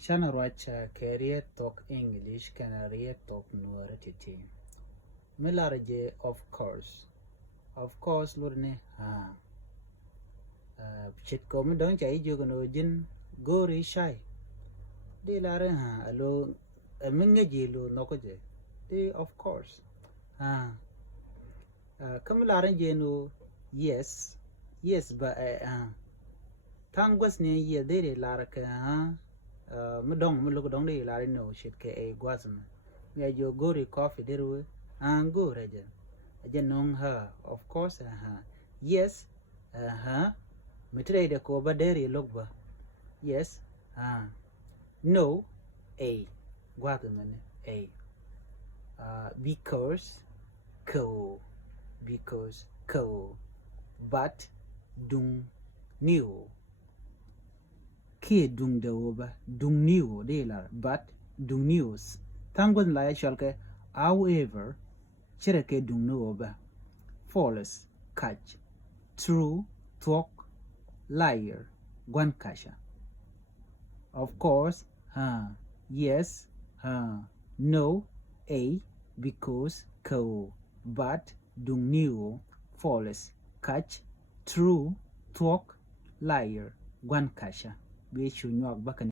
Shana Racha career talk English career talk nuara titi. Milaraje of course. Of course lurne ha. Chit ko mi don chai jogo no jin gori shai. De lare ha alo minga jilo nokoje. De of course. Ha. Kamilare je no yes. Yes ba tangwas ne ye de lara ka ha. Mudong dong de la no shit ke e gwasm ya jo gori coffee deru an go reja aja nong ha of course yes mitre de ko ba deri logba yes no a gwasm a because ko but dung new ke dung da woba dung new de la but dung news tangon la shalke however chere ke dung no woba false catch true talk liar gwan kasha of course yes no a because ko but dung new false catch true talk liar gwan kasha be shunyak bakan